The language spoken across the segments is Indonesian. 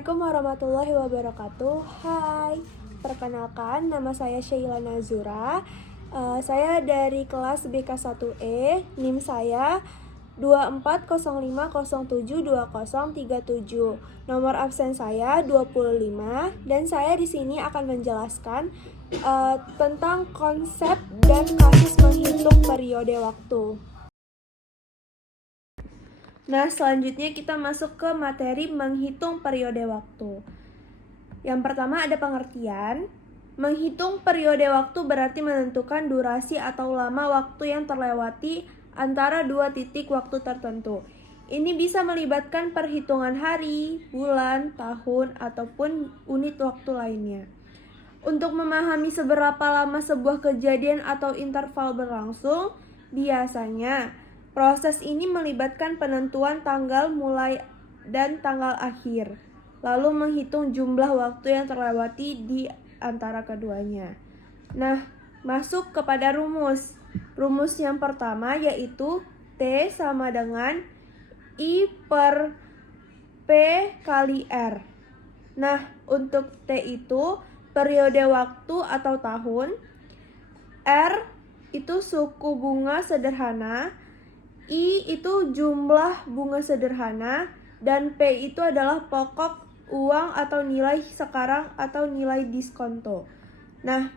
Assalamualaikum warahmatullahi wabarakatuh. Hai, perkenalkan nama saya Sheila Nazura. Saya dari kelas BK1E. NIM saya 2405072037. Nomor absen saya 25 dan saya di sini akan menjelaskan tentang konsep dan kasus menghitung periode waktu. Nah, selanjutnya kita masuk ke materi menghitung periode waktu. Yang pertama ada pengertian. Menghitung periode waktu berarti menentukan durasi atau lama waktu yang terlewati antara dua titik waktu tertentu. Ini bisa melibatkan perhitungan hari, bulan, tahun, ataupun unit waktu lainnya. Untuk memahami seberapa lama sebuah kejadian atau interval berlangsung, biasanya proses ini melibatkan penentuan tanggal mulai dan tanggal akhir, lalu menghitung jumlah waktu yang terlewati di antara keduanya. Nah, masuk kepada rumus. Rumus yang pertama yaitu T sama dengan I per P kali R. Nah, untuk T itu periode waktu atau tahun, R itu suku bunga sederhana, I itu jumlah bunga sederhana, dan P itu adalah pokok uang atau nilai sekarang atau nilai diskonto. Nah,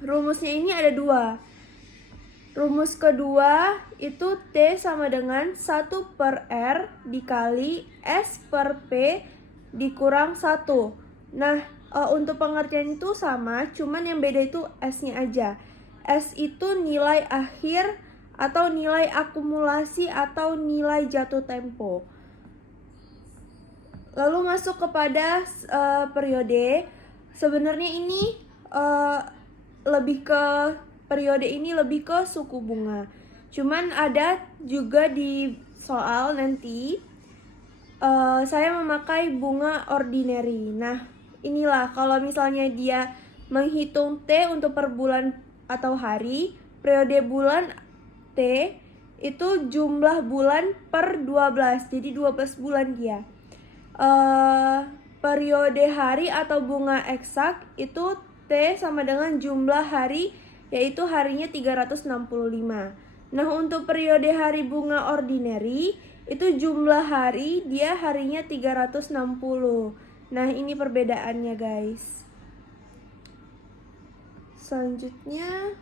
rumusnya ini ada dua. Rumus kedua itu T sama dengan 1 per R dikali S per P dikurang 1. Nah, untuk pengertian itu sama, cuman yang beda itu S-nya aja. S itu nilai akhir atau nilai akumulasi atau nilai jatuh tempo. Lalu masuk kepada periode. Sebenarnya ini periode ini lebih ke suku bunga. Cuman ada juga di soal nanti saya memakai bunga ordinary. Nah, inilah kalau misalnya dia menghitung T untuk per bulan atau hari, periode bulan T itu jumlah bulan per 12, jadi 12 bulan dia. Periode hari atau bunga eksak itu T sama dengan jumlah hari, yaitu harinya 365. Nah, untuk periode hari bunga ordinary itu jumlah hari, dia harinya 360. Nah, ini perbedaannya guys. Selanjutnya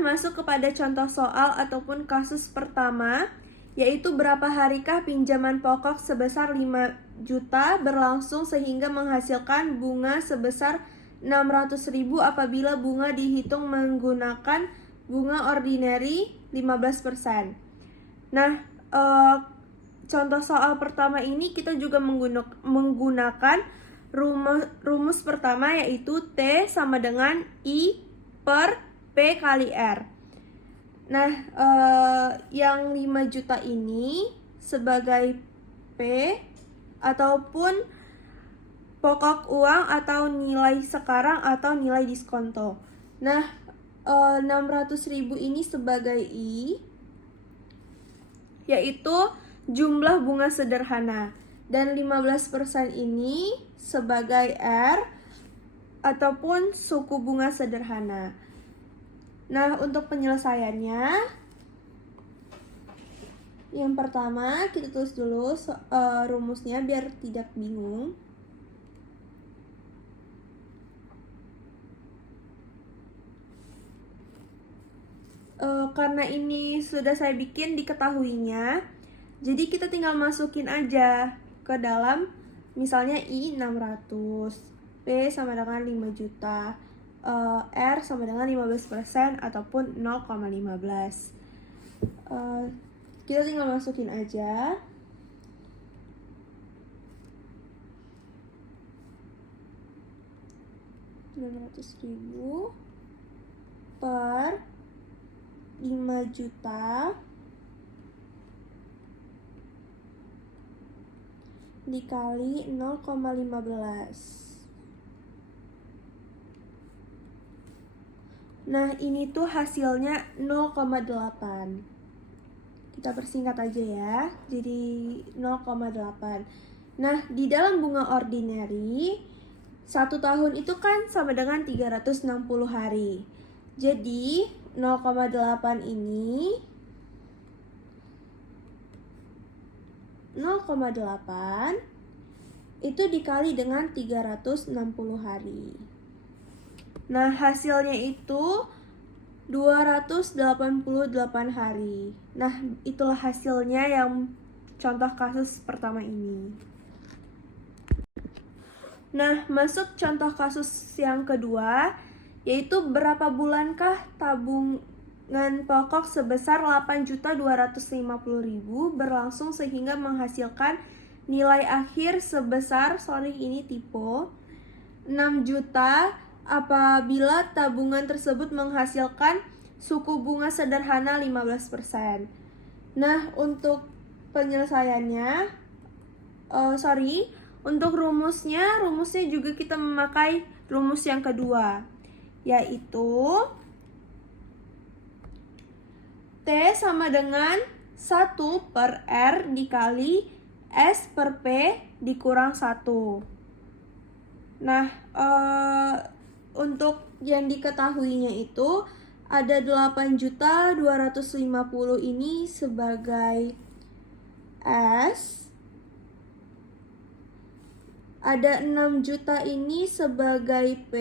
masuk kepada contoh soal ataupun kasus pertama, yaitu berapa harikah pinjaman pokok sebesar 5 juta berlangsung sehingga menghasilkan bunga sebesar 600.000 apabila bunga dihitung menggunakan bunga ordinary 15%. Nah, contoh soal pertama ini kita juga menggunakan rumus pertama, yaitu T sama dengan I per P kali R. Nah, yang 5 juta ini sebagai P ataupun pokok uang atau nilai sekarang atau nilai diskonto. Nah, 600.000 ini sebagai I, yaitu jumlah bunga sederhana, dan 15% ini sebagai R ataupun suku bunga sederhana. Nah, untuk penyelesaiannya, yang pertama kita tulis dulu rumusnya biar tidak bingung. Karena ini sudah saya bikin diketahuinya, jadi kita tinggal masukin aja ke dalam, misalnya I 600, P sama dengan 5 juta, R sama dengan 15% ataupun 0,15. Kita tinggal masukin aja. Rp600.000 per 5 juta dikali 0,15. Nah, ini tuh hasilnya 0,8. Kita persingkat aja ya, jadi 0,8. Nah, di dalam bunga ordinary, 1 tahun itu kan sama dengan 360 hari. Jadi, 0,8 ini 0,8 itu dikali dengan 360 hari. Nah, hasilnya itu 288 hari. Nah, itulah hasilnya yang contoh kasus pertama ini. Nah, masuk contoh kasus yang kedua, yaitu berapa bulankah tabungan pokok sebesar 8.250.000 berlangsung sehingga menghasilkan nilai akhir sebesar, ini typo, 6 juta apabila tabungan tersebut menghasilkan suku bunga sederhana 15%. Nah, untuk penyelesaiannya, untuk rumusnya juga kita memakai rumus yang kedua, yaitu T sama dengan 1/R dikali S per P dikurang 1. Nah, untuk yang diketahuinya itu ada 8.250 ini sebagai S, ada 6 juta ini sebagai P,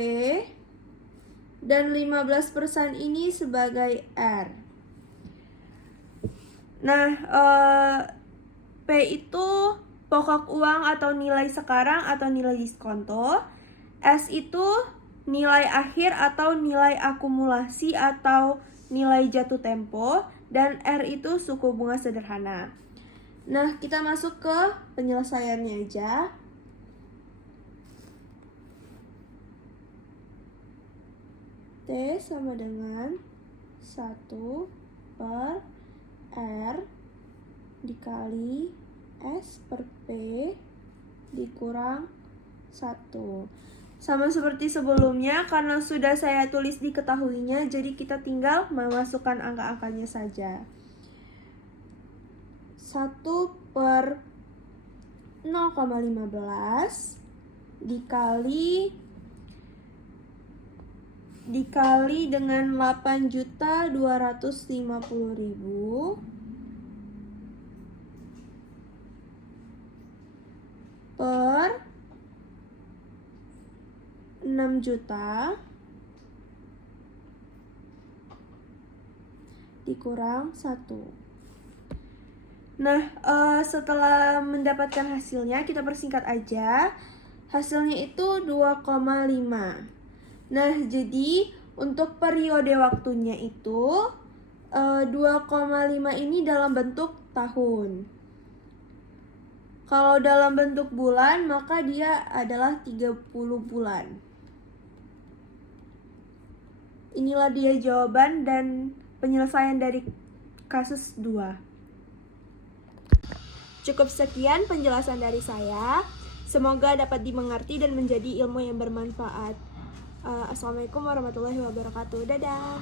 dan 15% ini sebagai R. Nah, P itu pokok uang atau nilai sekarang atau nilai diskonto. S itu nilai akhir atau nilai akumulasi atau nilai jatuh tempo. Dan R itu suku bunga sederhana. Nah, kita masuk ke penyelesaiannya aja. T sama dengan 1/R dikali S per P dikurang 1. Sama seperti sebelumnya, karena sudah saya tulis diketahuinya, jadi kita tinggal memasukkan angka-angkanya saja. 1/0,15 dikali dengan 8.250.000 per 6 juta dikurang 1. Nah, setelah mendapatkan hasilnya, kita persingkat aja. Hasilnya itu 2,5. Nah, jadi untuk periode waktunya itu 2,5 ini dalam bentuk tahun. Kalau dalam bentuk bulan, maka dia adalah 30 bulan. Inilah dia jawaban dan penyelesaian dari kasus 2. Cukup sekian penjelasan dari saya. Semoga dapat dimengerti dan menjadi ilmu yang bermanfaat. Assalamualaikum warahmatullahi wabarakatuh. Dadah.